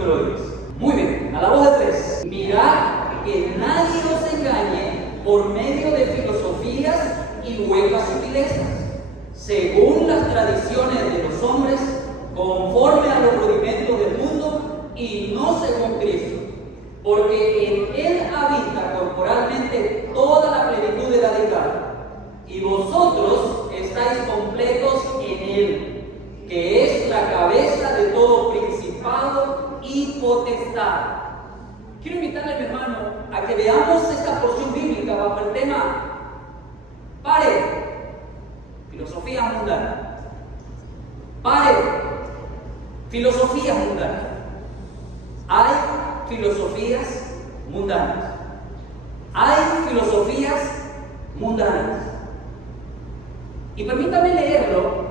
número 10. Muy bien, a la voz de 3. Mirad que nadie os engañe por medio de filosofías y huecas sutilezas, según las tradiciones de los hombres, conforme a los rudimentos del mundo y no según Cristo. Porque en Él habita corporalmente toda la plenitud de la deidad, y vosotros estáis completos en Él, que es la cabeza de todo principado y potestad. Quiero invitarle, mi hermano, a que veamos esta porción bíblica bajo el tema filosofía mundana. Filosofía mundana. Hay filosofías mundanas. Hay filosofías mundanas. Y permítame leerlo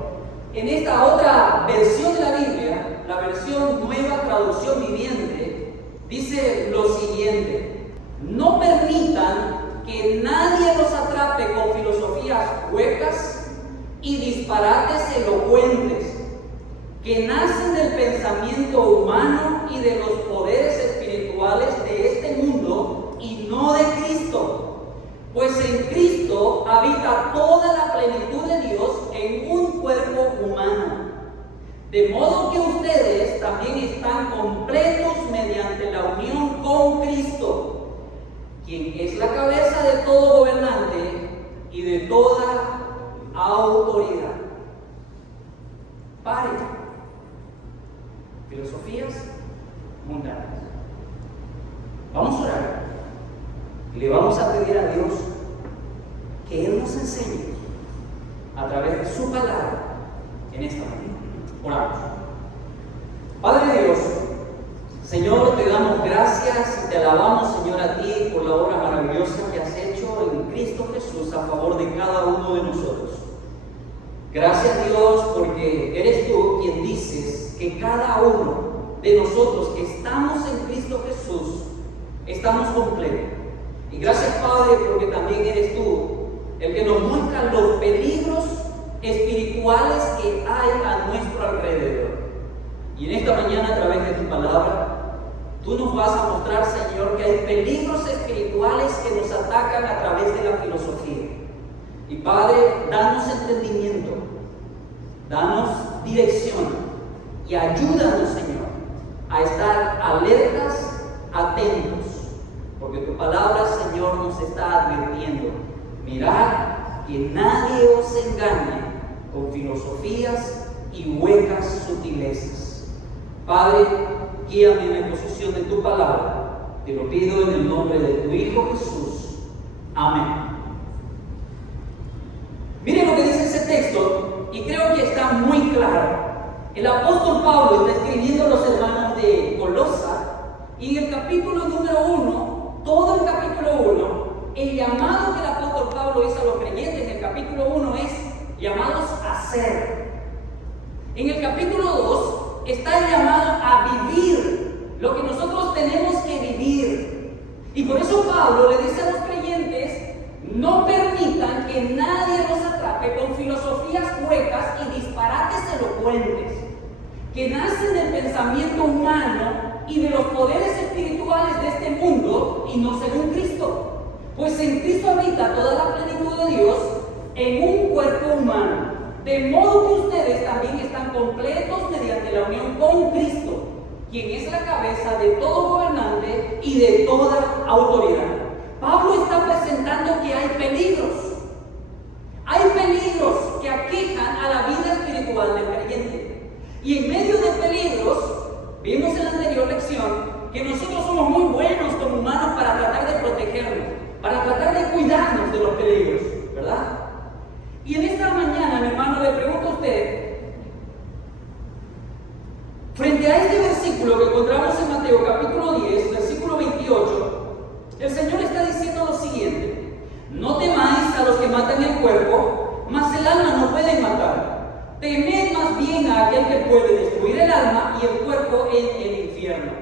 en esta otra versión de la Biblia, la versión Nueva Traducción Viviente, dice lo siguiente: no permitan que nadie los atrape con filosofías huecas y disparates elocuentes que nacen del pensamiento humano y de los poderes espirituales de este mundo y no de Cristo. Pues en Cristo habita toda la plenitud de Dios en un cuerpo humano. De modo que ustedes también están completos mediante la unión con Cristo, quien es la cabeza de todo gobernante y de toda autoridad. Filosofías mundanas. Vamos a orar y le vamos a pedir a Dios que Él nos enseñe a través de su palabra en esta mañana. Oramos. Padre Dios, Señor, te damos gracias y te alabamos, Señor, a ti por la obra maravillosa que has hecho en Cristo Jesús a favor de cada uno de nosotros. Gracias, Dios, porque eres tú quien dices que cada uno de nosotros que estamos en Cristo Jesús estamos completos. Y gracias, Padre, porque también eres tú el que nos muestra los peligros espirituales que hay a nuestro alrededor. Y en esta mañana, a través de tu palabra, tú nos vas a mostrar, Señor, que hay peligros espirituales que nos atacan a través de la filosofía. Y Padre, danos entendimiento, danos dirección y ayúdanos, Señor, a estar alertas, atentos, porque tu palabra, Señor, nos está advirtiendo: mirad que nadie os engañe con filosofías y huecas sutilezas. Padre, guíame en la exposición de tu palabra. Te lo pido en el nombre de tu Hijo Jesús. Amén. Miren lo que dice ese texto, y creo que está muy claro. El apóstol Pablo está escribiendo a los hermanos de Colosa, y en el capítulo número 1, todo el capítulo 1, el llamado que el apóstol Pablo hizo a los creyentes en el capítulo 1 es llamados a ser. En el capítulo 2 está el llamado a vivir lo que nosotros tenemos que vivir. Y por eso Pablo le dice a los creyentes: no permitan que nadie los atrape con filosofías huecas y disparates elocuentes que nacen del pensamiento humano y de los poderes espirituales de este mundo y no según Cristo. Pues en Cristo habita toda la plenitud de Dios en un cuerpo humano, de modo que ustedes también están completos mediante la unión con Cristo, quien es la cabeza de todo gobernante y de toda autoridad. Pablo está presentando que hay peligros que aquejan a la vida espiritual del creyente. Y en medio de peligros, vimos en la anterior lección que nosotros somos muy buenos como humanos para tratar de protegernos, para tratar de cuidarnos de los peligros, ¿verdad? Y en esta mañana, mi hermano, le pregunto a usted, frente a este versículo que encontramos en Mateo capítulo 10, versículo 28, el Señor está diciendo lo siguiente: no temáis a los que matan el cuerpo, mas el alma no pueden matar. Temed más bien a aquel que puede destruir el alma y el cuerpo en el infierno.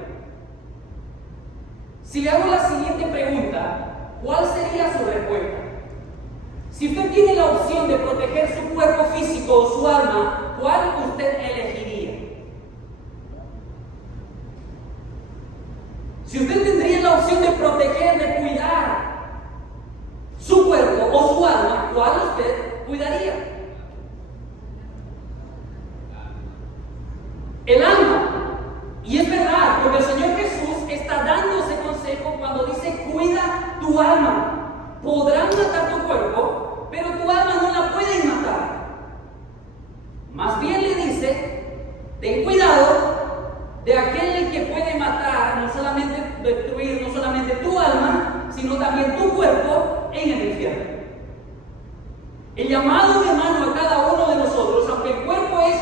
Si le hago la siguiente pregunta, ¿cuál sería su respuesta? Si usted tiene la opción de proteger su cuerpo físico o su alma, ¿cuál usted elegiría? El alma. Y es verdad, porque el Señor Jesús está dando ese consejo cuando dice: cuida tu alma. Podrán matar tu cuerpo, pero tu alma no la pueden matar. Más bien le dice: ten cuidado de aquel que puede matar, no solamente destruir, no solamente tu alma, sino también tu cuerpo en el infierno. El llamado, mi hermano, a cada uno de nosotros, aunque el cuerpo es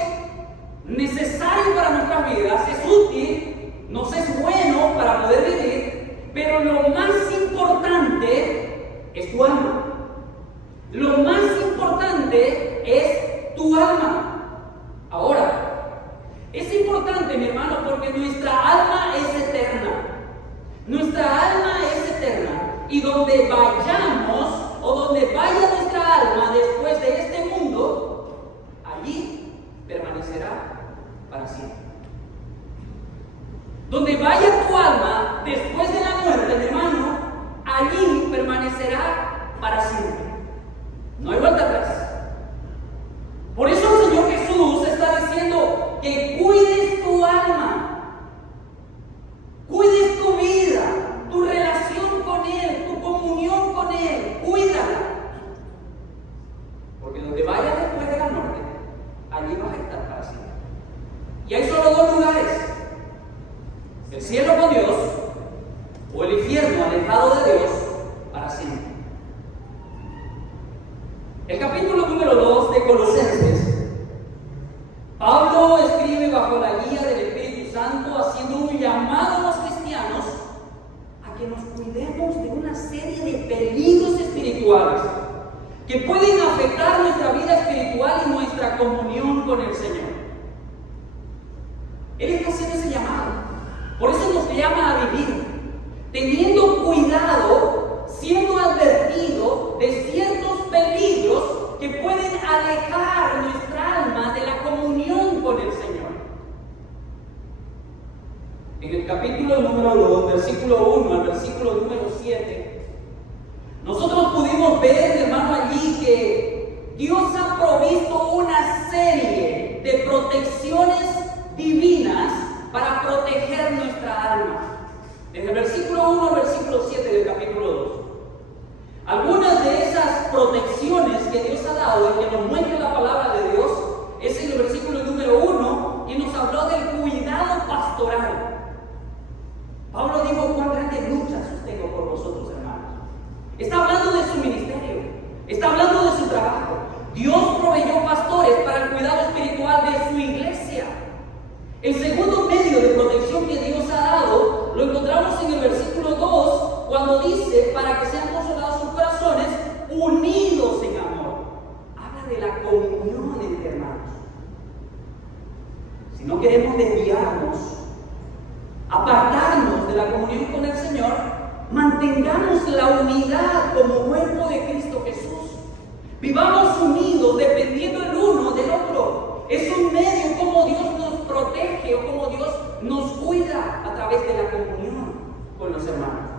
necesario para nuestras vidas, es útil, nos es bueno para poder vivir, pero lo más importante es tu alma. Lo más importante es tu alma. Ahora, es importante, mi hermano, porque nuestra alma es eterna. Nuestra alma es eterna. Y donde vayamos, o donde vaya nuestra alma después de este mundo, allí permanecerá para siempre. Donde vaya tu alma después de la muerte, mi hermano, allí permanecerá para siempre. No hay vuelta atrás. Por eso el Señor Jesús está diciendo que cuides tu alma, cuides tu vida, tu relación con Él, tu comunión con Él, cuídala. Porque donde vayas después de la muerte, allí vas a estar para siempre. Y hay solo dos lugares: el cielo con Dios o el infierno alejado de Dios para siempre. El capítulo número 2 de Colosenses, Pablo escribe bajo la guía del Espíritu Santo, haciendo un llamado a los cristianos a que nos cuidemos de una serie de peligros espirituales que pueden afectar nuestra vida espiritual y nuestra comunión con el Señor. Él está haciendo ese llamado. Por eso nos llama a vivir teniendo cuidado, siendo advertido de ciertos peligros que pueden alejar nuestra alma de la comunión con el Señor. En el capítulo número 2, versículo 1 al versículo número 7, nosotros pudimos ver, hermano, allí que Dios ha provisto una serie de protecciones divinas para proteger nuestra alma. Desde el versículo 1 al versículo 7 del capítulo 2. Algunas de esas protecciones que Dios ha dado y que nos muestra la palabra de Dios es en el versículo número 1, y nos habló del cuidado pastoral. Pablo dijo: cuán grandes luchas tengo por vosotros, hermanos. Está hablando de su ministerio, está hablando de su trabajo. Dios proveyó pastores para el cuidado espiritual de su iglesia. El segundo medio de protección que Dios ha dado lo encontramos en el versículo 2, cuando dice: para que sean consolados sus corazones, unidos en amor. Habla de la comunión entre hermanos. Si no queremos desviarnos, apartarnos de la comunión con el Señor, mantengamos la unidad como cuerpo de Cristo Jesús. Vivamos unidos, dependiendo el uno del otro. Es un medio como Dios nos protege o como Dios nos cuida a través de la comunión con los hermanos.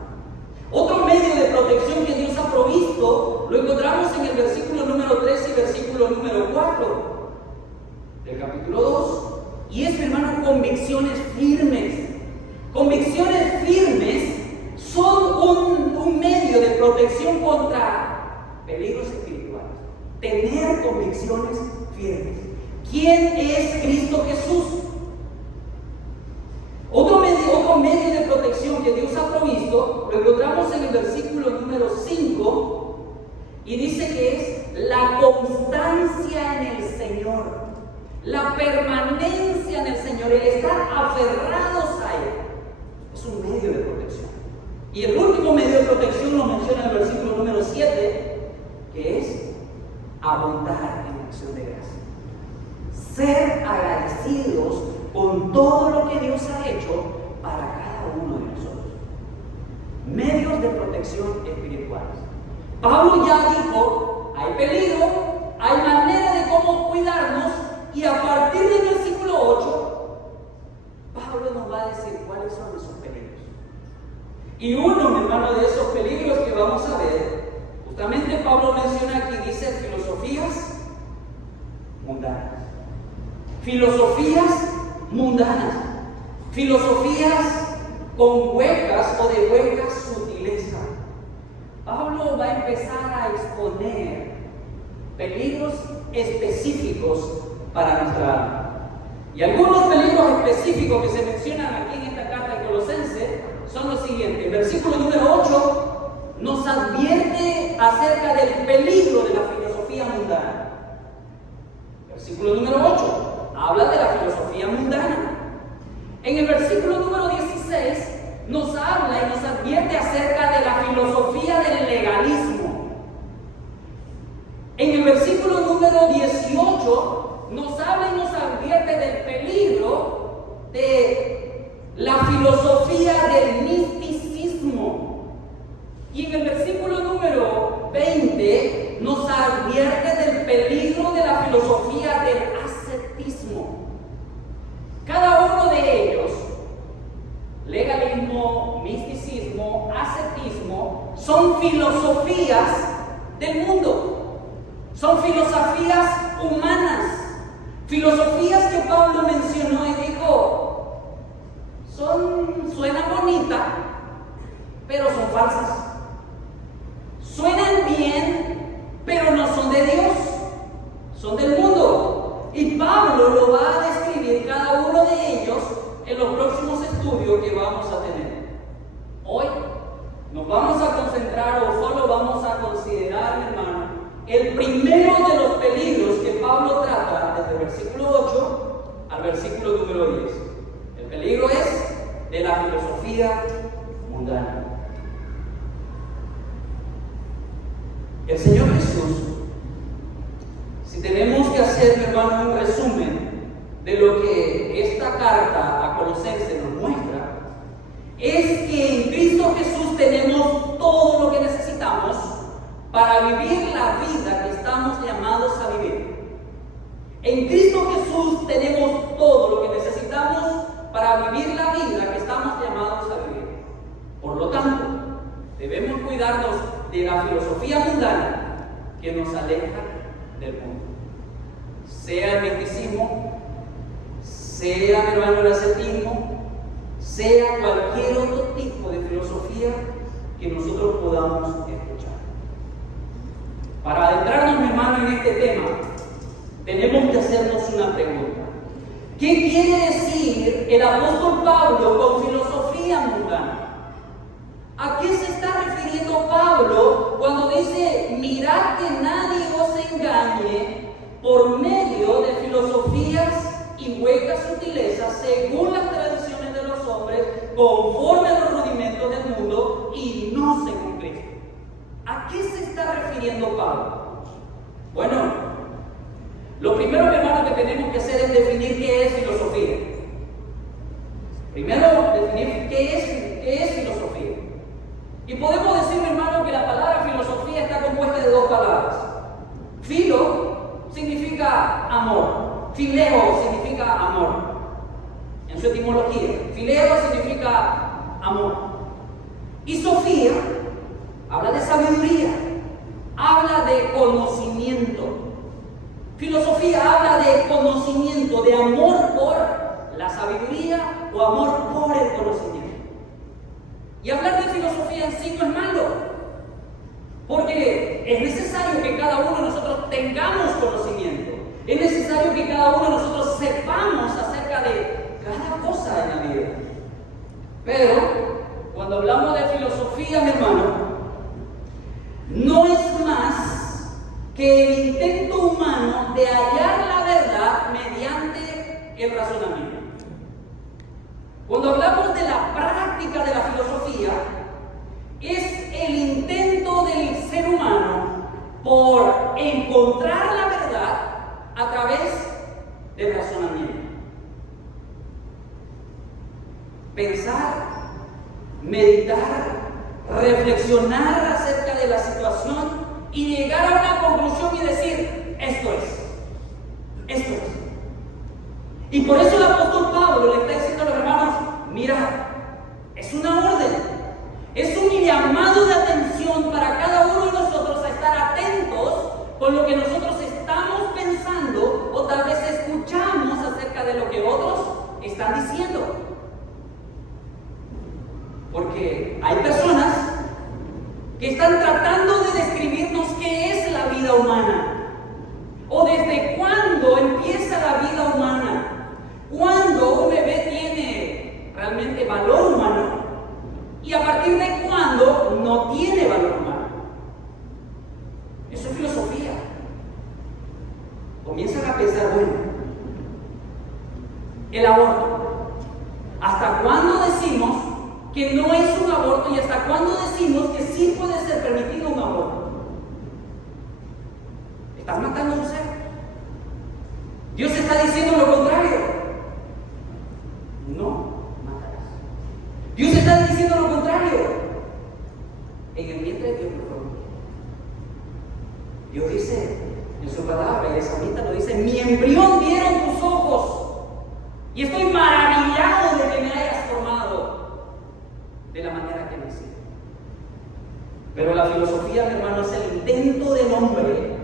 Otro medio de protección que Dios ha provisto lo encontramos en el versículo número 3 y versículo número 4 del capítulo 2. Y es, mi hermano, convicciones firmes. Convicciones firmes son un medio de protección contra peligros espirituales. Tener convicciones firmes. ¿Quién es Cristo Jesús? Otro medio de protección que Dios ha provisto lo encontramos en el versículo número 5, y dice que es la constancia en el Señor, la permanencia en el Señor, el estar aferrados a Él. Es un medio de protección. Y el último medio de protección lo menciona en el versículo número 7, que es abundar en acción de gracia. Ser agradecidos con todo lo que Dios ha hecho para cada uno de nosotros. Medios de protección espirituales. Pablo ya dijo: hay peligro, hay manera de cómo cuidarnos, y a partir del versículo 8, Pablo nos va a decir cuáles son esos peligros. Y uno, mi hermano, de esos peligros que vamos a ver, justamente Pablo menciona aquí, dice: filosofías mundanas. Filosofías mundanas, filosofías con huecas o de hueca sutileza. Pablo va a empezar a exponer peligros específicos para nuestra alma. Y algunos peligros específicos que se mencionan aquí en esta carta de Colosenses son los siguientes. El versículo número 8 nos advierte acerca del peligro de la filosofía mundana. Versículo número 8 habla de la filosofía mundana. En el versículo número 16 nos habla y nos advierte acerca de la filosofía del legalismo. En el versículo número 18 nos habla y nos advierte del peligro de la filosofía del misticismo. Y en el versículo número 20 nos advierte del peligro de la filosofía del ascetismo. Cada uno de ellos, legalismo, misticismo, ascetismo, son filosofías del mundo, son filosofías humanas, filosofías que Pablo mencionó y dijo, suenan bonitas, pero son falsas. Suenan bien, pero no son de Dios, son del mundo. Y Pablo lo va a describir cada uno de ellos en los próximos estudios que vamos a tener. Hoy nos vamos a concentrar o solo vamos a considerar, hermano, el primero de los peligros que Pablo trata desde el versículo 8 al versículo número 10. El peligro es de la filosofía mundana. El Señor Jesús, si tenemos que hacer, mi hermano, un resumen de lo que esta carta a Colosenses nos muestra, es que en Cristo Jesús tenemos todo lo que necesitamos para vivir la vida que estamos llamados a vivir. En Cristo Jesús tenemos todo lo que necesitamos para vivir la vida que estamos llamados a vivir. Por lo tanto, debemos cuidarnos de la filosofía mundana que nos aleja del mundo. Sea el misticismo, sea, mi hermano, el ascetismo, sea cualquier otro tipo de filosofía que nosotros podamos escuchar. Para adentrarnos, mi hermano, en este tema, tenemos que hacernos una pregunta. ¿Qué quiere decir el apóstol Pablo con filosofía mundana? ¿A qué se está refiriendo Pablo cuando dice, mirad que nadie os engañe por medio de filosofías y huecas sutilezas según las tradiciones de los hombres, conforme a los rudimentos del mundo y no según Cristo? ¿A qué se está refiriendo Pablo? Bueno, lo primero, hermano, que tenemos que hacer es definir qué es filosofía. Primero, definir qué es filosofía. Y podemos decir, hermano, que la palabra filosofía está compuesta de dos palabras. Filo significa amor. Fileo significa amor. En su etimología. Fileo significa amor. Y Sofía habla de sabiduría. Habla de conocimiento. Filosofía habla de conocimiento, de amor por la sabiduría o amor por el conocimiento. Y hablar de filosofía en sí no es malo, porque es necesario que cada uno de nosotros tengamos conocimiento. Es necesario que cada uno de nosotros sepamos acerca de cada cosa en la vida. Pero cuando hablamos de filosofía, mi hermano, no es más que el intento humano de hallar la verdad mediante el razonamiento. Cuando hablamos de la práctica de la filosofía, es el intento del ser humano por encontrar la verdad a través del razonamiento. Pensar, meditar, reflexionar acerca de la situación y llegar a una conclusión y decir, esto es. Y por eso el apóstol Pablo le está diciendo a los hermanos, mira, es una orden, es un llamado de atención para cada uno de nosotros a estar atentos con lo que nosotros estamos pensando o tal vez escuchamos acerca de lo que otros están diciendo. Porque hay personas que están tratando de describirnos qué es la vida humana. O desde cuándo empieza la vida humana. Cuándo un bebé tiene realmente valor humano. Y a partir de cuándo no tiene valor humano. Eso es filosofía. Comienzan a pensar, bueno, el aborto. ¿Hasta cuándo decimos que no es un aborto y hasta cuándo decimos que sí puede ser permitido un aborto? Estás matando a un ser. Dios está diciendo lo contrario. No matarás. Dios está diciendo lo contrario. En el vientre de Dios lo prometió. Dios dice en su palabra, y el salmista lo dice: mi embrión vieron tus ojos, y estoy maravillado de que me hayas formado de la manera que me hiciste. Pero la filosofía, mi hermano, es el intento del hombre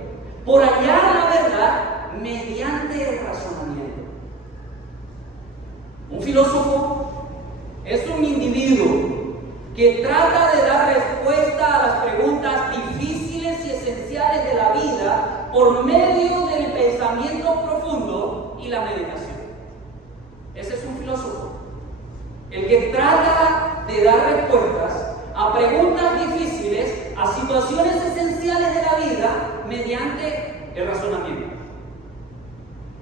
por hallar la verdad mediante el razonamiento. Un filósofo es un individuo que trata de dar respuesta a las preguntas difíciles y esenciales de la vida por medio del pensamiento profundo y la meditación. Ese es un filósofo, el que trata de dar respuestas a preguntas difíciles, a situaciones esenciales de la vida mediante el razonamiento.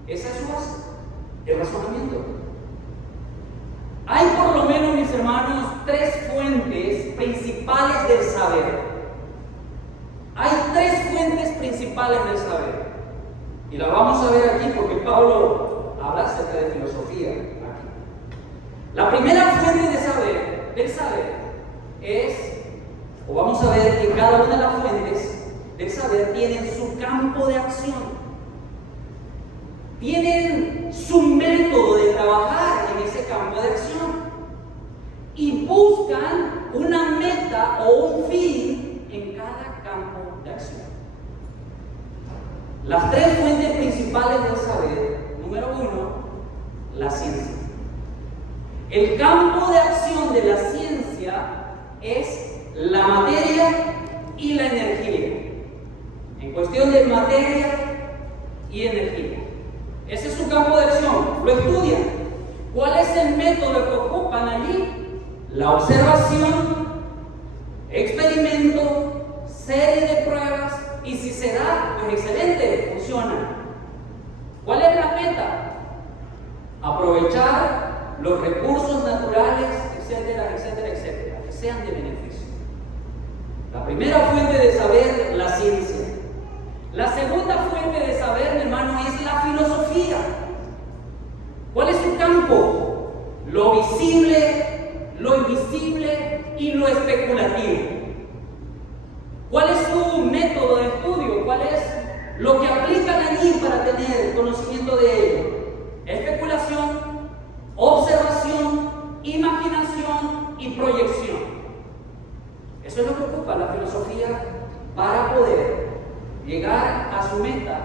Esa es su base, el razonamiento. Hay por lo menos, mis hermanos, 3 fuentes principales del saber. Hay 3 fuentes principales del saber. Y las vamos a ver aquí porque Pablo habla acerca de filosofía aquí. La primera fuente del saber es, o vamos a ver que cada una de las fuentes del saber tienen su campo de acción. Tienen su método de trabajar en ese campo de acción y buscan una meta o un fin en cada campo de acción. Las 3 fuentes principales del saber. Número 1, la ciencia. El campo de acción de la ciencia es la materia y la energía. En cuestión de materia y energía. Ese es su campo de acción, lo estudian. ¿Cuál es el método que ocupan allí? La observación, experimento, serie de pruebas, y si se da, pues excelente, funciona. ¿Cuál es la meta? Aprovechar los recursos naturales, etcétera, etcétera, etcétera, que sean de beneficio. La primera fuente de saber, la ciencia. La segunda fuente de saber, mi hermano, es la filosofía. ¿Cuál es su campo? Lo visible, lo invisible y lo especulativo. ¿Cuál es su método de estudio? ¿Cuál es lo que aplican allí para tener conocimiento de ello? Especulación, observación, imaginación y proyección. Eso es lo que ocupa la filosofía para poder llegar a su meta,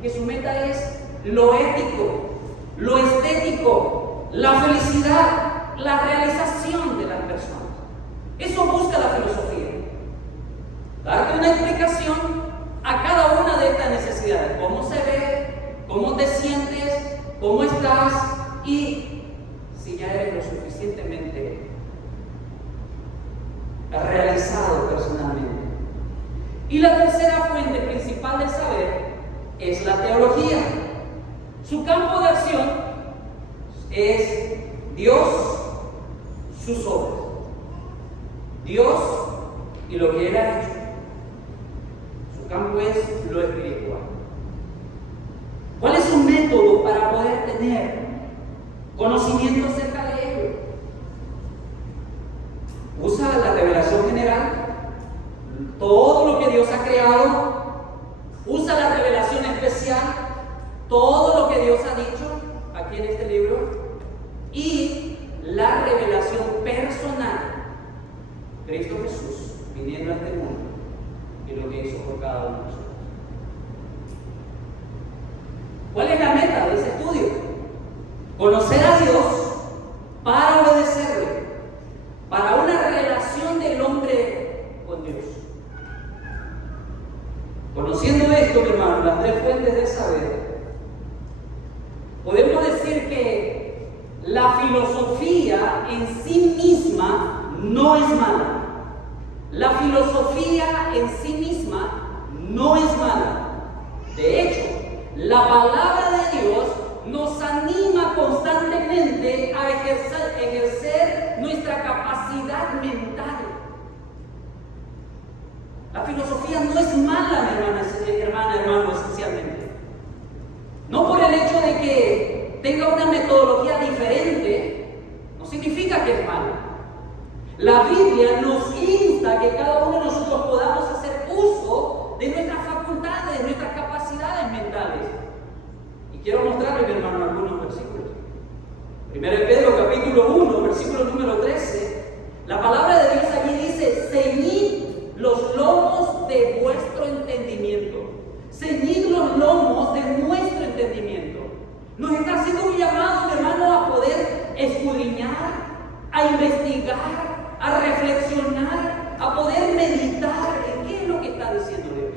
que su meta es lo ético, lo estético, la felicidad, la realización de las personas. Eso busca la filosofía. Darte una explicación a cada una de estas necesidades. Cómo se ve, cómo te sientes, cómo estás y si ya eres lo suficientemente realizado personalmente. Y la tercera fuente principal del saber es la teología. Su campo de acción es Dios, sus obras. Dios y lo que Él ha hecho. Su campo es lo espiritual. ¿Cuál es su método para poder tener conocimiento acerca de ello? Usa la revelación general, todo lo que Dios ha creado. Usa la revelación especial, todo lo que Dios ha dicho aquí en este libro, y la revelación personal, Cristo Jesús viniendo a este mundo y lo que hizo por cada uno de nosotros. ¿Cuál es la meta de ese estudio? Conocer a Dios para obedecerle, para una relación del hombre con Dios. Conociendo esto, mi hermano, las tres fuentes del saber, podemos decir que la filosofía en sí misma no es mala. La filosofía en sí misma no es mala. De hecho, la palabra de Dios nos anima constantemente a ejercer nuestra capacidad mental. La filosofía no es mala, mi hermano, esencialmente. No por el hecho de que tenga una metodología diferente, no significa que es mala. La Biblia nos insta a que cada uno de nosotros podamos hacer uso de nuestras facultades, de nuestras capacidades mentales. Y quiero mostrarle, mi hermano, algunos versículos. 1 Pedro capítulo 1, versículo número 13. La palabra de Dios allí dice: ceñid los lomos de vuestro entendimiento. Ceñid los lomos de nuestro entendimiento. Nos está haciendo un llamado, mi hermano, a poder escudriñar, a investigar, a reflexionar, a poder meditar en qué es lo que está diciendo Dios.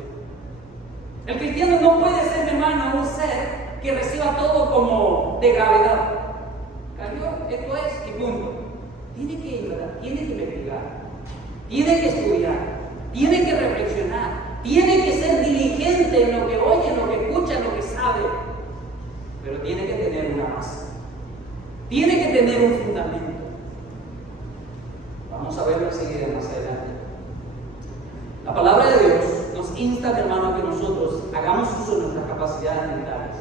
El cristiano no puede ser, mi hermano, un ser que reciba todo como de gravedad. Cayó, esto es, y punto. Tiene que ir, tiene que investigar, tiene que estudiar, tiene que reflexionar, tiene que ser diligente en lo que oye, en lo que escucha, en lo que sabe. Pero tiene que tener una base, tiene que tener un fundamento. Vamos a verlo enseguida más adelante. La palabra de Dios nos insta, mi hermano, a que nosotros hagamos uso de nuestras capacidades mentales.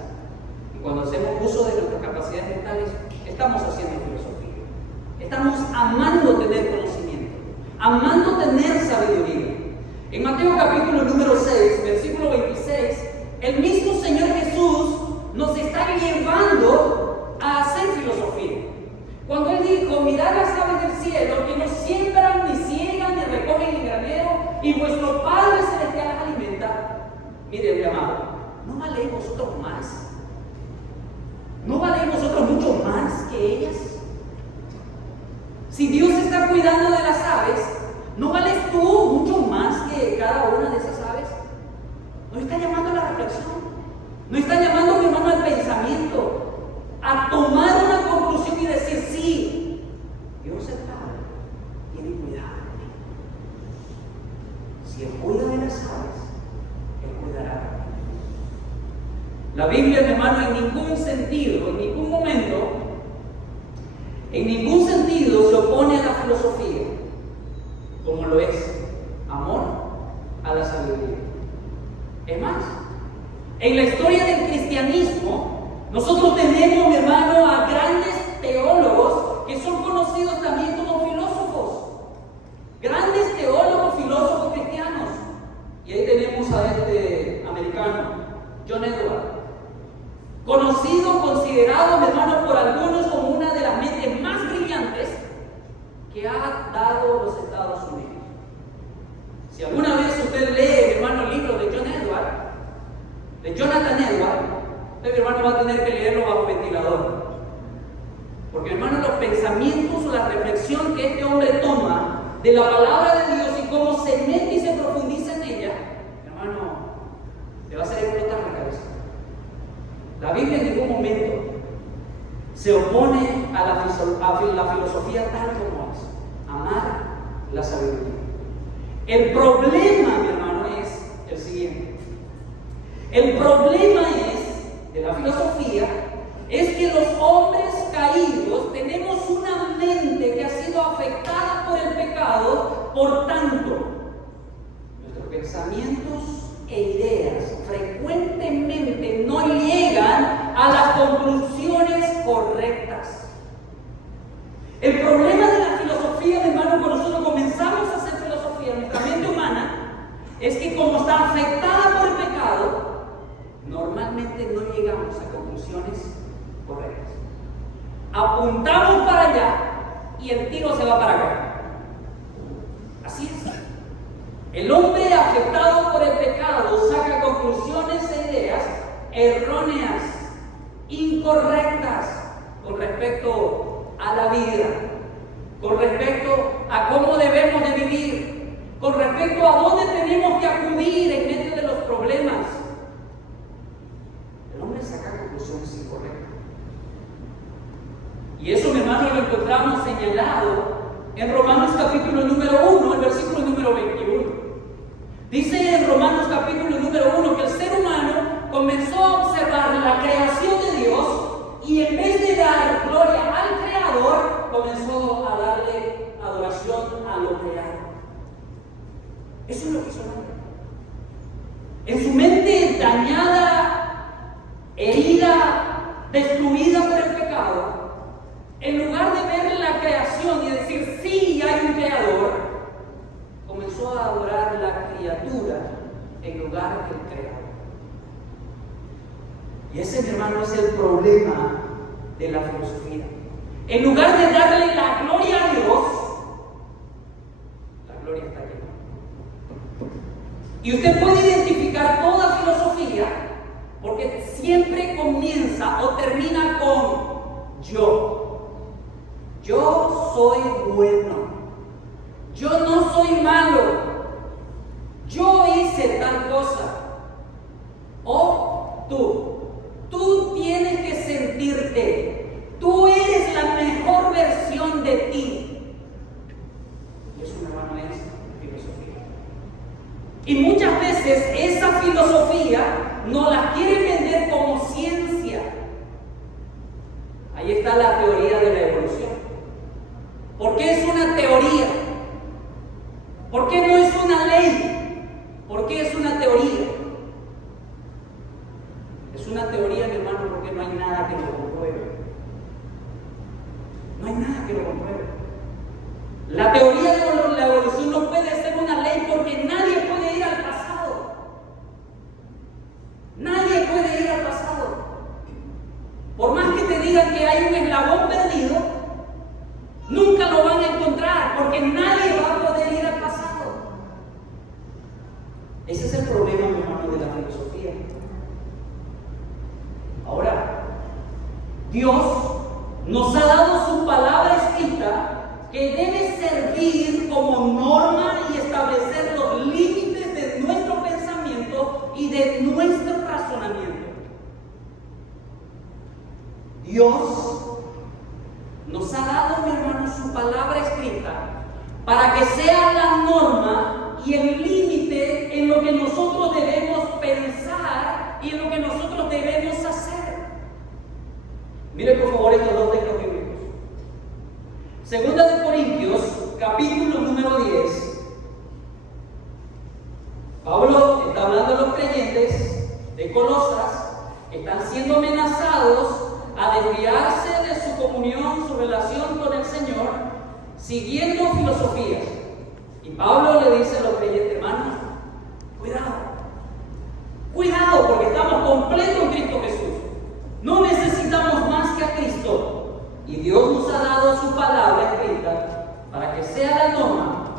Y cuando hacemos uso de nuestras capacidades mentales, estamos haciendo filosofía. Estamos amando tener conocimiento, amando tener sabiduría. En Mateo capítulo número 6, versículo 26, el mismo Señor Jesús nos está llevando a hacer filosofía. Cuando Él dijo: mirad las aves del cielo, que no siembran, ni ciegan, ni recogen en granero, y vuestro Padre Celestial las alimenta. Mire, mi amado, ¿no valéis vosotros más? ¿No valéis vosotros mucho más que ellas? Si Dios está cuidando de las aves, ¿no vales tú mucho más que cada una de esas aves? Nos está llamando a la reflexión, nos está llamando, mi hermano, al pensamiento, a tomar una conclusión y decir: sí, Dios es Padre, tiene cuidado de mí. Si Él cuida de las aves, Él cuidará de mí. La Biblia, mi hermano, en ningún sentido, en ningún momento, en ningún sentido se opone a la filosofía, como lo es amor a la sabiduría. Es más, en la historia del cristianismo, nosotros tenemos, mi hermano, a grandes teólogos que son conocidos también como filósofos. Grandes teólogos, filósofos cristianos. Y ahí tenemos a este americano, John Edward. Conocido, considerado, mi hermano, por algunos como una de las mentes más brillantes que ha dado los Estados Unidos. Si alguna vez usted lee, mi hermano, el libro de John Edward, de Jonathan Edward, usted, mi hermano, va a tener que leerlo bajo ventilador. Porque, mi hermano, los pensamientos o la reflexión que este hombre toma de la palabra de Dios y cómo se mete y se profundiza en ella, mi hermano, le va a hacer explotar la cabeza. La Biblia en ningún momento se opone a la filosofía tal como es: amar la sabiduría. El problema, mi hermano, es el siguiente. El problema de la filosofía es que los hombres caídos tenemos una mente que ha sido afectada por el pecado. Por tanto, nuestros pensamientos e ideas frecuentemente no llegan a las conclusiones correctas. El problema de la filosofía, mi hermano, cuando nosotros comenzamos a hacer filosofía en nuestra mente humana, es que como está afectada por el pecado, normalmente no llegamos a conclusiones correctas. Apuntamos para allá y el tiro se va para acá. Así es. El hombre afectado por el pecado saca conclusiones e ideas erróneas, incorrectas con respecto a a la vida, con respecto a cómo debemos de vivir, con respecto a dónde tenemos que acudir en medio de los problemas, el hombre saca conclusiones incorrectas. Y eso, mi hermano, lo encontramos señalado en Romanos capítulo número 1, el versículo número 21. Dice en Romanos capítulo número 1 que el ser humano comenzó a observar la creación de Dios y en vez de dar gloria al Creador, comenzó a darle adoración a lo creado. Eso es lo que hizo el hombre. En su mente dañada, herida, destruida por el pecado, en lugar de ver la creación y decir, sí, hay un creador, comenzó a adorar la criatura en lugar del creador. Y ese, mi hermano, es el problema de la filosofía. En lugar de darle la gloria a Dios, la gloria está aquí. Y usted puede identificar toda filosofía porque siempre comienza o termina con yo. Yo soy bueno. Yo no soy malo. Yo hice tal cosa. O tú tienes que sentirte. Tú eres la mejor versión de ti. Y eso, mi hermano, es filosofía. Y muchas veces esa filosofía nos la quieren vender como ciencia. Ahí está la teoría de la evolución. ¿Por qué es una teoría? ¿Por qué no es una ley? ¿Por qué es una teoría? Es una teoría, mi hermano, porque no hay nada que lo compruebe. No hay nada que lo compruebe. La teoría de la evolución no puede ser una ley porque nadie puede ir al pasado. Nadie puede ir al pasado. Por más que te digan que hay un eslabón perdido, nunca lo van a encontrar porque nadie va a poder ir al pasado. Ese es el problema, mi hermano, de la filosofía. Ahora, Dios nos ha dado su palabra escrita que debe servir como norma y establecer los límites de nuestro pensamiento y de nuestro razonamiento. Dios nos ha dado, mi hermano, su palabra escrita para que sea la norma y el límite en lo que nosotros debemos pensar y en lo que nosotros debemos hacer. Mire por favor estos dos textos bíblicos. Segunda de Corintios, capítulo número 10. Pablo está hablando a los creyentes de Colosas que están siendo amenazados a desviarse de su comunión, su relación con el Señor, siguiendo filosofías. Y Pablo le dice a los creyentes, hermanos, cuidado, porque estamos completos en Cristo Jesús. No necesitamos más que a Cristo. Y Dios nos ha dado su palabra escrita para que sea la norma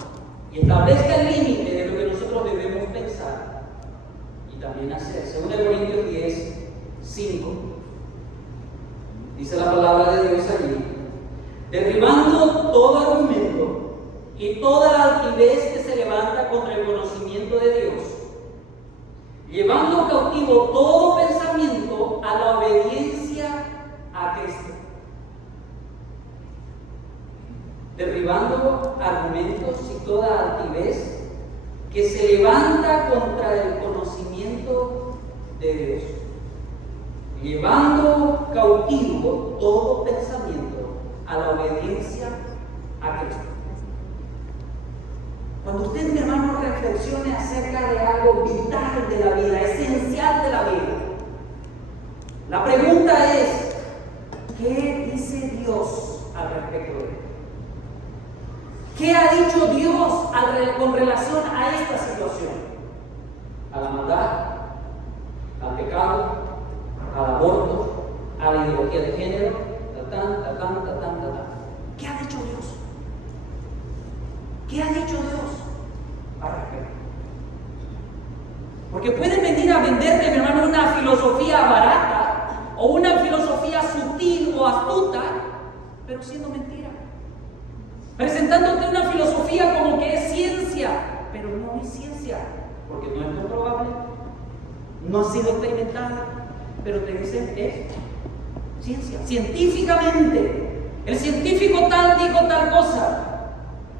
y establezca el límite de lo que nosotros debemos pensar y también hacer. 2 Corintios 10, 5. Dice la palabra de Dios allí: derribando todo argumento y toda altivez que se levanta contra el conocimiento de Dios, llevando cautivo todo pensamiento a la obediencia a Cristo. Derribando argumentos y toda altivez que se levanta contra el conocimiento de Dios, llevando cautivo todo pensamiento a la obediencia a Cristo. Cuando usted, mi hermano, reflexione acerca de algo vital de la vida, esencial de la vida, la pregunta es: ¿qué dice Dios al respecto de él? ¿Qué ha dicho Dios con relación a esta situación? A la maldad, al pecado, al aborto, a la ideología de género, ¿Qué ha dicho Dios? ¿Qué ha dicho Dios al respecto? Porque pueden venir a venderte, mi hermano, una filosofía barata o una filosofía sutil o astuta, pero siendo mentira. Presentándote una filosofía como que es ciencia, pero no es ciencia, porque no es comprobable, no ha sido experimentada, pero te dicen es ciencia. Científicamente, el científico tal dijo tal cosa.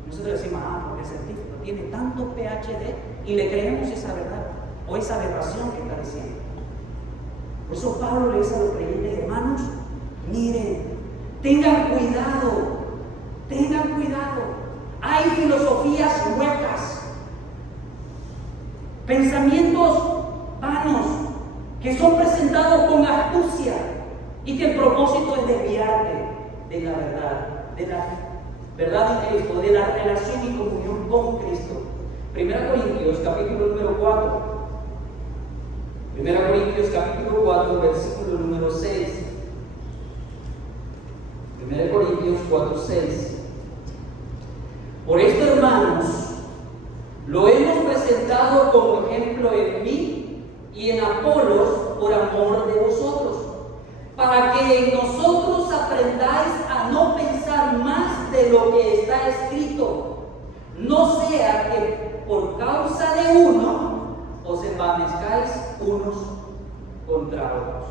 Nosotros decimos, porque el científico tiene tanto PhD y le creemos esa verdad o esa aberración que está diciendo. Por eso Pablo le dice a los creyentes, hermanos, miren, tengan cuidado. Hay filosofías huecas, pensamientos vanos que son presentados con astucia y que el propósito es desviarte de la verdad de Cristo, de la relación y comunión con Cristo. 1 Corintios capítulo número 4. 1 Corintios capítulo 4, versículo número 6. 1 Corintios 4, 6. Por esto, hermanos, lo hemos presentado como ejemplo en mí y en Apolos por amor de vosotros, para que en nosotros aprendáis a no pensar más de lo que está escrito, no sea que por causa de uno os envanezcáis unos contra otros.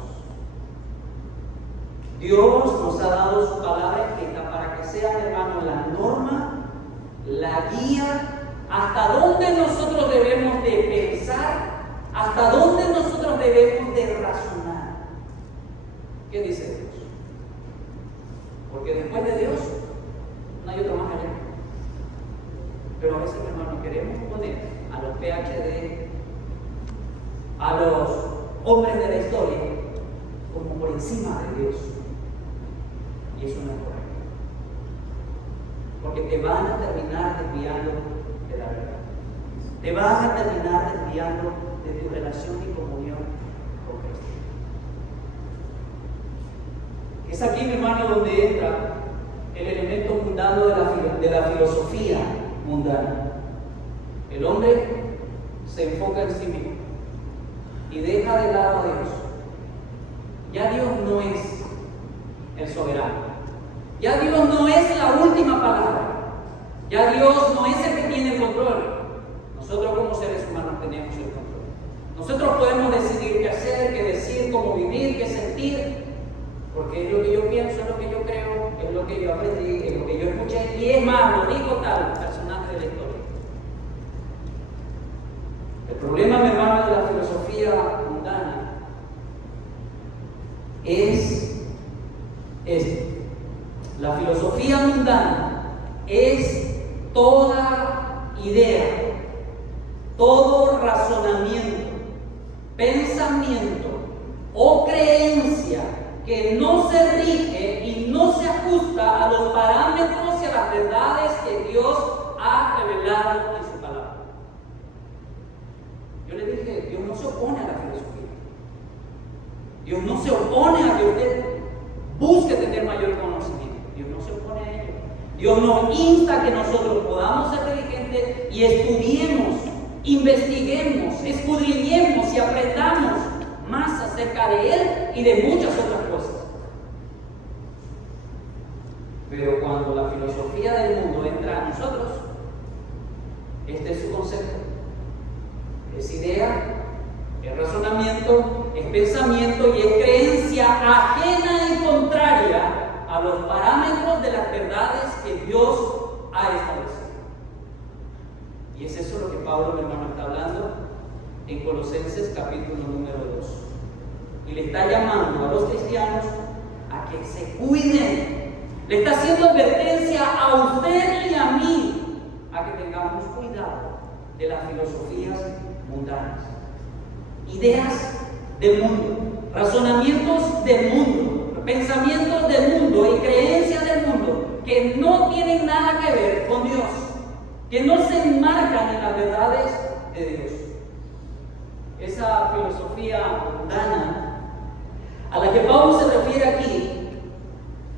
Dios nos ha dado su palabra escrita para que sea, hermano, la norma, la guía, hasta dónde nosotros debemos de pensar, hasta dónde nosotros debemos de razonar. ¿Qué dice Dios? Porque después de Dios no hay otro más allá. Pero a veces, hermanos, queremos poner a los PhD, a los hombres de la historia, como por encima de Dios. Y eso no es correcto. Porque te van a terminar desviando de la verdad. Te van a terminar desviando de tu relación y comunión con Cristo. Es aquí, mi hermano, donde entra el elemento mundano de la filosofía mundana. El hombre se enfoca en sí mismo y deja de lado a Dios. Ya Dios no es el soberano. Ya Dios no es la última palabra. Ya Dios no es el que tiene el control. Nosotros como seres humanos tenemos el control. Nosotros podemos decidir qué hacer, qué decir, cómo vivir, qué sentir, porque es lo que yo pienso, es lo que yo creo, es lo que yo aprendí, es lo que yo escuché, y es más, lo dijo tal personaje de la historia. El problema, mi hermano, de la filosofía mundana es este. La filosofía mundana es toda idea, todo razonamiento, pensamiento o creencia que no se rige y no se ajusta a los parámetros y a las verdades que Dios ha revelado en su palabra. Yo le dije, Dios no se opone a la filosofía. Dios no se opone a que usted busque tener mayor conocimiento. Dios no se opone a ello. Dios nos insta a que nosotros podamos ser diligentes y estudiemos, investiguemos, escudriñemos y aprendamos más acerca de Él y de muchas otras cosas. Pero cuando la filosofía del mundo entra a nosotros, este es su concepto. Es idea, es razonamiento, es pensamiento y es creencia ajena y contraria a los parámetros de las verdades que Dios ha establecido. Y es eso lo que Pablo, mi hermano, está hablando en Colosenses capítulo número 2. Y le está llamando a los cristianos a que se cuiden. Le está haciendo advertencia a usted y a mí a que tengamos cuidado de las filosofías mundanas. Ideas del mundo, razonamientos del mundo, pensamientos del mundo y creencias del mundo que no tienen nada que ver con Dios, que no se enmarcan en las verdades de Dios. Esa filosofía mundana a la que Pablo se refiere aquí,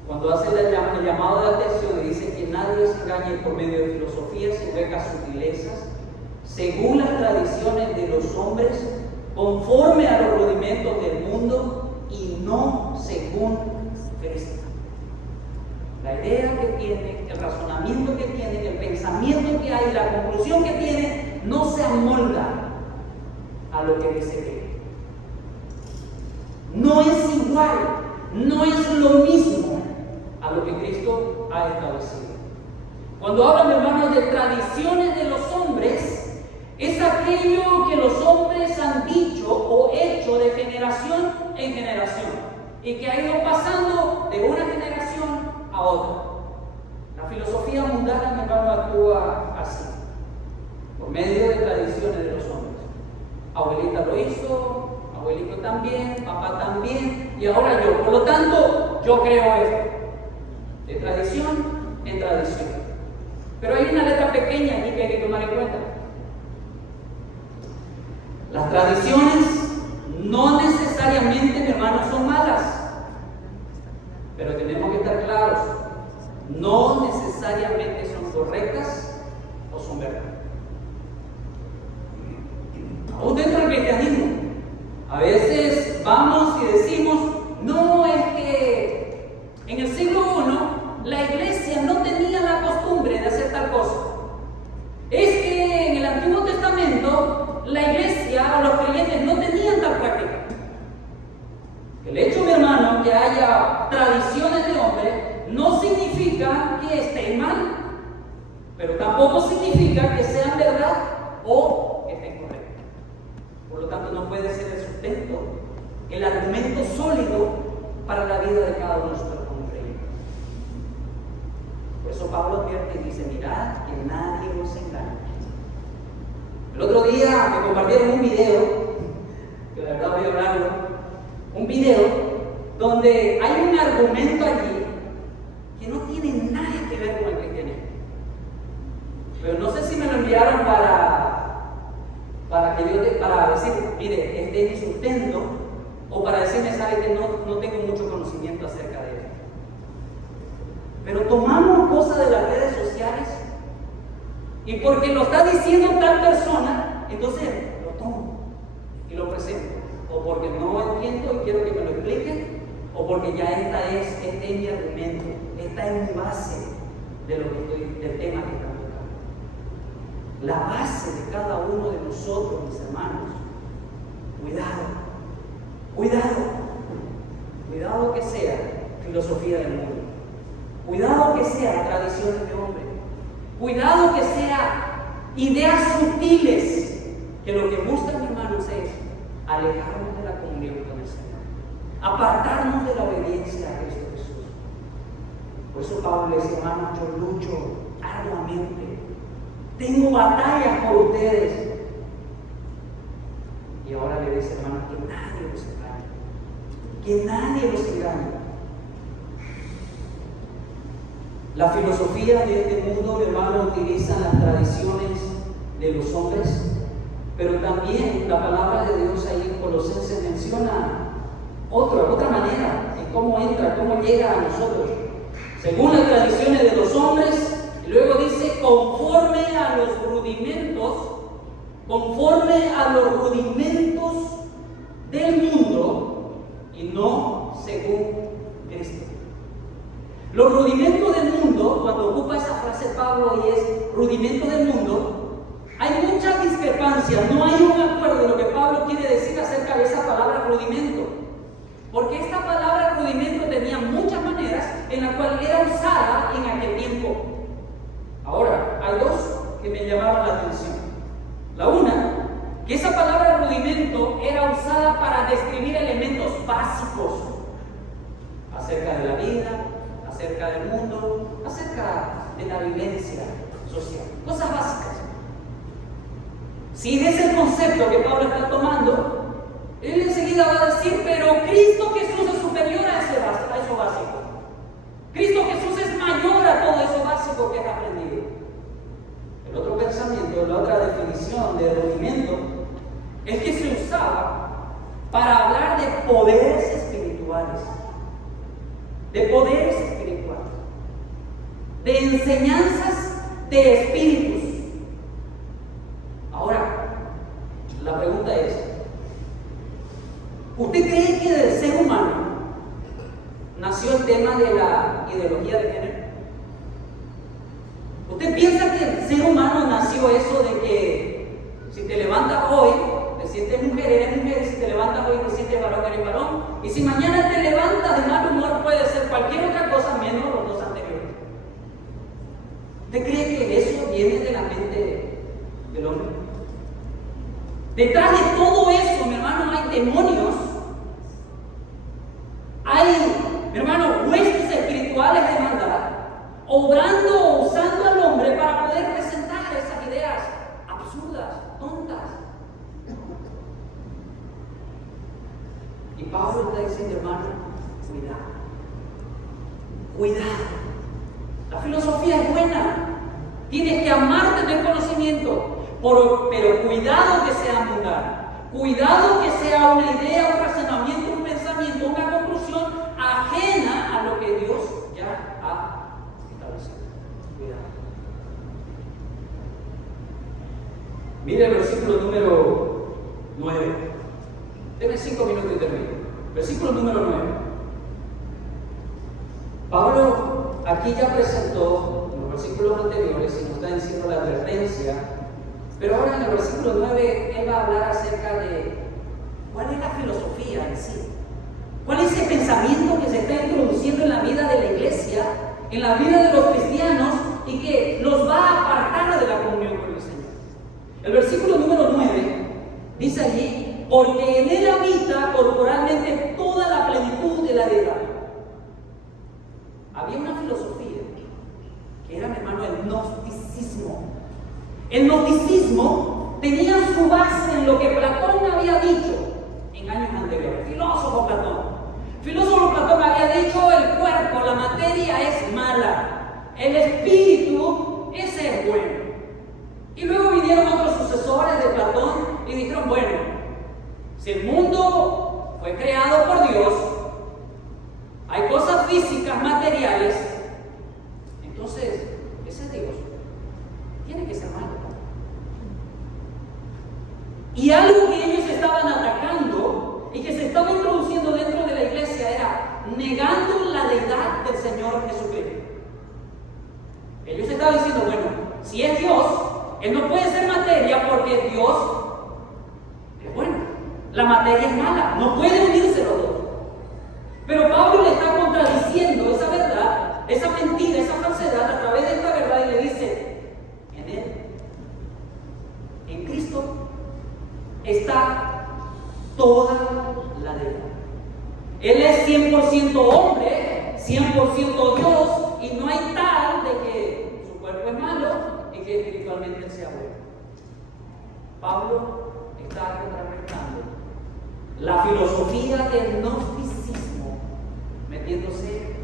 cuando hace el llamado de atención y dice que nadie se engañe por medio de filosofías y huecas sutilezas, según las tradiciones de los hombres, conforme a los rudimentos del mundo y no según Cristo. La la idea que tienen, el razonamiento que tienen, el pensamiento que hay, la conclusión que tienen, no se amolda a lo que dice Cristo. No es igual, no es lo mismo a lo que Cristo ha establecido. Cuando hablan, hermanos, de tradiciones de los hombres, es aquello que los hombres han dicho o hecho de generación en generación y que ha ido pasando de una generación a otra. La filosofía mundana, mi hermano, actúa así, por medio de tradiciones de los hombres. Abuelita lo hizo, abuelito también, papá también, y ahora yo. Por lo tanto, yo creo esto. De tradición en tradición. Pero hay una letra pequeña aquí que hay que tomar en cuenta. Las tradiciones no necesariamente, mi hermano, son malas. Pero tenemos que estar claros. No necesariamente son correctas o son verdad. Aún dentro del cristianismo, a veces vamos y decimos, no, es que en el siglo I la iglesia no tenía la costumbre de hacer tal cosa. Es que en el Antiguo Testamento la iglesia o los creyentes no tenían tal práctica. El hecho, mi hermano, que haya tradiciones de hombre no significa que estén mal, pero tampoco significa que sean verdad o que estén correctas. Por lo tanto, no puede ser el sustento, el argumento sólido para la vida de cada uno de nosotros como creyentes. Por eso Pablo advierte y dice, mirad que nadie os engañe. El otro día me compartieron un video, que la verdad voy a hablarlo, un video donde hay un argumento allí que no tiene nada que ver con el cristianismo. Pero no sé si me lo enviaron para decir, mire, este es mi sustento, o para decirme, sabe que no tengo mucho conocimiento acerca de esto. Pero tomamos cosas de las redes sociales y porque lo está diciendo tal persona, entonces lo tomo y lo presento. O porque no entiendo y quiero que me lo expliquen, o porque ya este es mi argumento, esta es mi base del tema que estamos tocando. La base de cada uno de nosotros, mis hermanos. Cuidado que sea filosofía del mundo. Cuidado que sea tradiciones de hombre. Cuidado que sea ideas sutiles, que lo que buscan, hermanos, es alejarnos de la comunión con el Señor, apartarnos de la obediencia a Cristo Jesús. Por eso Pablo le dice, hermanos, yo lucho arduamente, tengo batallas por ustedes. Y ahora le dice, hermanos, que nadie los engañe, que nadie los engañe. La filosofía de este mundo, mi hermano, utiliza las tradiciones de los hombres, pero también la palabra de Dios ahí en Colosenses menciona otra manera en cómo entra, cómo llega a nosotros. Según las tradiciones de los hombres, y luego dice, conforme a los rudimentos del mundo y no según Cristo. Los rudimentos del mundo, cuando ocupa esa frase Pablo y es rudimento del mundo, hay mucha discrepancia, no hay un acuerdo de lo que Pablo quiere decir acerca de esa palabra rudimento. Porque esta palabra rudimento tenía muchas maneras en las cuales era usada en aquel tiempo. Ahora, hay dos que me llamaron la atención. La una, que esa palabra rudimento era usada para describir elementos básicos acerca de la vida, acerca del mundo, acerca de la vivencia social. Cosas básicas. Si ese es el concepto que Pablo está tomando, él enseguida va a decir, pero Cristo Jesús es superior a eso básico. Cristo Jesús es mayor a todo eso básico que has aprendido. El otro pensamiento, la otra definición de rudimento, es que se usaba para hablar de poderes espirituales. De poderes espirituales. De enseñanzas de espíritus. Ahora, la pregunta es, ¿usted cree que del ser humano nació el tema de la ideología de género? ¿Usted piensa que el ser humano nació eso de que si te levantas hoy, te sientes mujer, eres mujer, y si te levantas hoy, te sientes varón, eres varón? Y si mañana te levantas de mal humor, puede ser cualquier otra cosa menos los dos anteriores. ¿Usted cree que eso viene de la mente del hombre? Detrás de todo eso, mi hermano, hay demonios. Hay, mi hermano, huestes espirituales de maldad, obrando o usando al hombre para poder presentar esas ideas absurdas, tontas. Y Pablo está diciendo, hermano, cuidado. Cuidado. La filosofía es buena. Tienes que amarte del conocimiento, pero cuidado que sea mundano. Cuidado que sea una idea, un razonamiento, un pensamiento, una conclusión ajena a lo que Dios ya ha establecido. Cuidado. Mire el versículo número 9. Deme 5 minutos y termino. Versículo número 9. Pablo aquí ya presentó en los versículos anteriores y nos está diciendo la advertencia, pero ahora en el versículo 9 él va a hablar acerca de cuál es la filosofía en sí. ¿Cuál es ese pensamiento que se está introduciendo en la vida de la iglesia, en la vida de los cristianos y que los va a apartar de la comunión con el Señor? El versículo número 9 dice allí, porque en él habita corporalmente toda la plenitud de la deidad. Había una filosofía que era, mi hermano, el gnosticismo. El gnosticismo tenía su base en lo que Platón había dicho en años anteriores. Filósofo Platón había dicho: el cuerpo, la materia es mala, el espíritu, ese es bueno. Y luego vinieron otros sucesores de Platón y dijeron: bueno, si el mundo fue creado por Dios, hay cosas físicas, materiales, entonces ese Dios tiene que ser malo. Y algo que ellos estaban atacando y que se estaba introduciendo dentro de la iglesia era negando la deidad del Señor Jesucristo. Ellos estaban diciendo: bueno, si es Dios, Él no puede ser materia porque Dios es bueno. La materia es mala, no puede unirse los dos. Pero Pablo le está contradiciendo esa verdad, esa mentira, esa falsedad a través de esta verdad y le dice: en Él, en Cristo, está toda la deidad. Él es 100% hombre, 100% Dios, y no hay tal de que su cuerpo es malo y que espiritualmente Él sea bueno. Pablo está contrarrestando la filosofía del gnosticismo metiéndose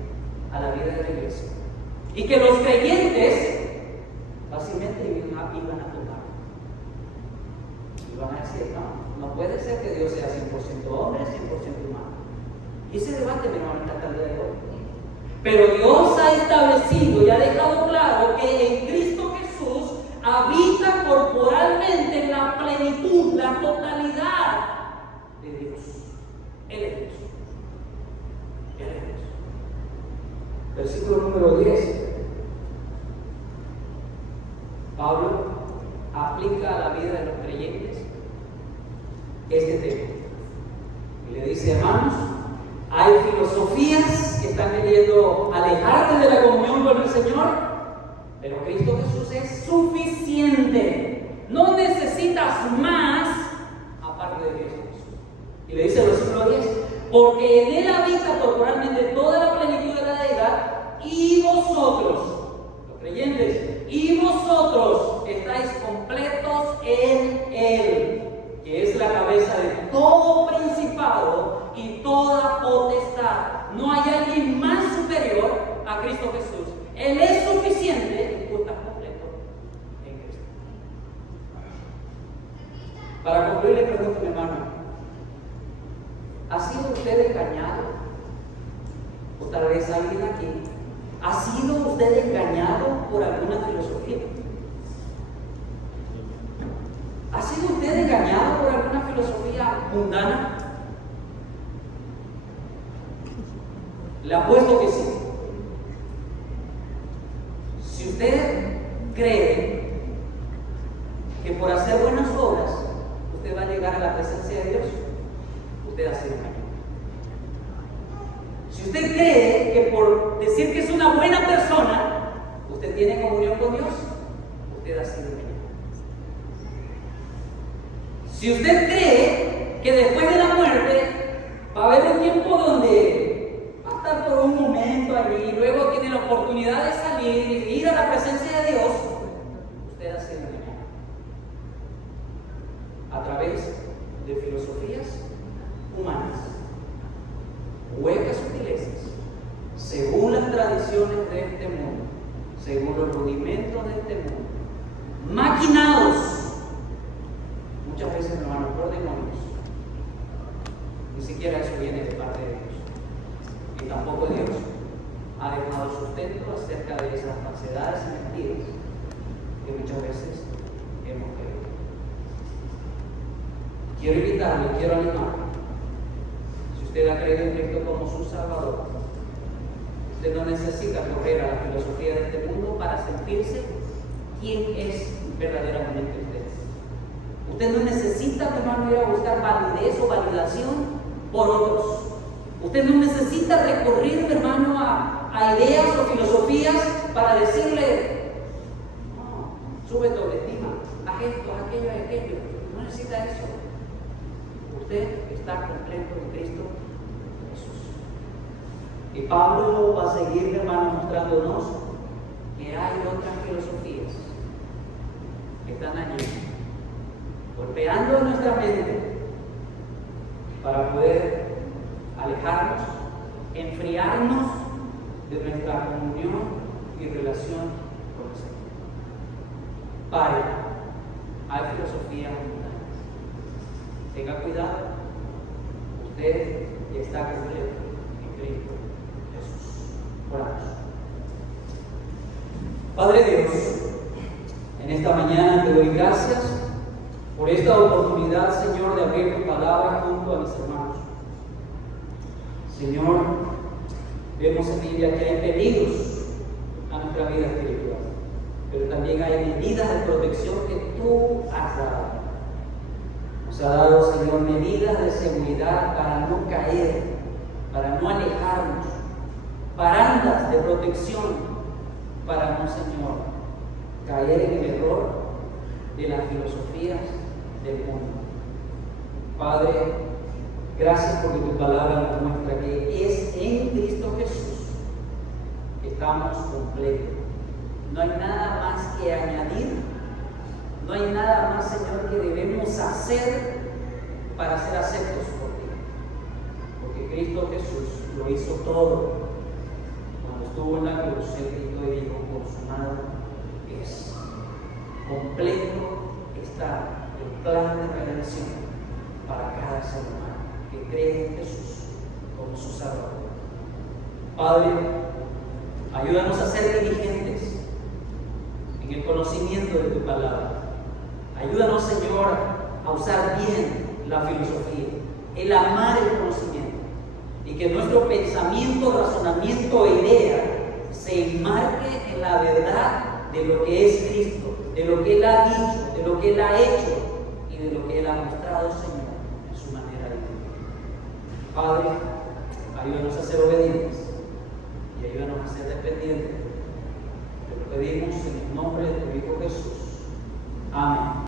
a la vida de la iglesia, y que los creyentes fácilmente iban a tomar. Y van a decir: no puede ser que Dios sea 100% hombre, 100% humano. Y ese debate, mi hermano, está hasta el día de hoy. Pero Dios ha establecido y ha dejado claro que en Cristo Jesús habita corporalmente en la plenitud, la totalidad de Dios. Él es Dios. Él es Dios. Versículo número 10. Pablo aplica a la vida de los creyentes este tema. Y le dice: hermanos, hay filosofías que están queriendo alejarte de la comunión con el Señor, pero Cristo Jesús es suficiente. No necesitas más aparte de Cristo Jesús. Y le dice el versículo 10: porque en Él habita corporalmente toda la plenitud de la deidad, y vosotros, los creyentes, y vosotros estáis completos en Él, que es la cabeza de todo principado y toda potestad. No hay alguien más superior a Cristo Jesús. Él es suficiente y tú estás completo en Cristo. Para concluir, le pregunto, mi hermano: ¿ha sido usted engañado? O tal vez alguien aquí: ¿ha sido usted engañado por alguna filosofía? ¿Ha sido usted engañado por alguna filosofía mundana? Le apuesto que sí. usted cree que por hacer buenas obras usted va a llegar a la presencia de Dios, usted ha sido engañado. Si usted cree que por decir que es una buena persona usted tiene comunión con Dios, usted ha sido engañado. Si usted cree que después de la muerte va a haber un tiempo donde va a estar por un momento allí, luego tiene la oportunidad de salir y ir a la presencia de Dios, usted ha sido engañado a través de filosofías humanas, huecas sutilezas, según las tradiciones de este mundo, según los rudimentos de este mundo, maquinados muchas veces, hermanos, por demonios. Ni siquiera eso viene de parte de Dios. Y tampoco Dios ha dejado sustento acerca de esas falsedades y mentiras que muchas veces hemos creído. Quiero invitarle, quiero animarle. Si usted ha creído en Cristo como su Salvador, usted no necesita correr a la filosofía de este mundo para sentirse quién es verdaderamente usted. Usted no necesita, hermano, ir a buscar validez o validación por otros. Usted no necesita recurrir, hermano, a ideas o filosofías para decirle, no, sube tu autoestima, haz esto, haz aquello, haz aquello. No necesita eso. Usted está completo en Cristo Jesús. Y Pablo va a seguir, hermano, mostrándonos que hay otras filosofías que están allí, golpeando nuestra mente para poder alejarnos, enfriarnos de nuestra comunión y relación con el Señor. Pare, hay filosofías mundanas. Tenga cuidado, usted está completo en Cristo Jesús. Oramos. Padre Dios, en esta mañana te doy gracias por esta oportunidad, Señor, de abrir tu palabra junto a mis hermanos. Señor, vemos en Biblia que hay peligros a nuestra vida espiritual, pero también hay medidas de protección que tú has dado. Nos ha dado, Señor, medidas de seguridad para no caer, para no alejarnos, barandas de protección para no, Señor, caer en el error de las filosofías del mundo. Padre, gracias porque tu palabra nos muestra que es en Cristo Jesús que estamos completos. No hay nada más que añadir, no hay nada más, Señor, que debemos hacer para ser aceptos por ti. Porque Cristo Jesús lo hizo todo. Cuando estuvo en la cruz, Él gritó y dijo, consumado es. Completo está el plan de redención para cada ser humano que cree en Jesús como su Salvador. Padre, ayúdanos a ser diligentes en el conocimiento de tu palabra. Ayúdanos, Señor, a usar bien la filosofía, el amar el conocimiento, y que nuestro pensamiento, razonamiento e idea se enmarque en la verdad de lo que es Cristo, de lo que Él ha dicho, de lo que Él ha hecho y de lo que Él ha mostrado, Señor, en su manera de vivir. Padre, ayúdanos a ser obedientes y ayúdanos a ser dependientes. Te lo pedimos en el nombre de tu Hijo Jesús. Amén.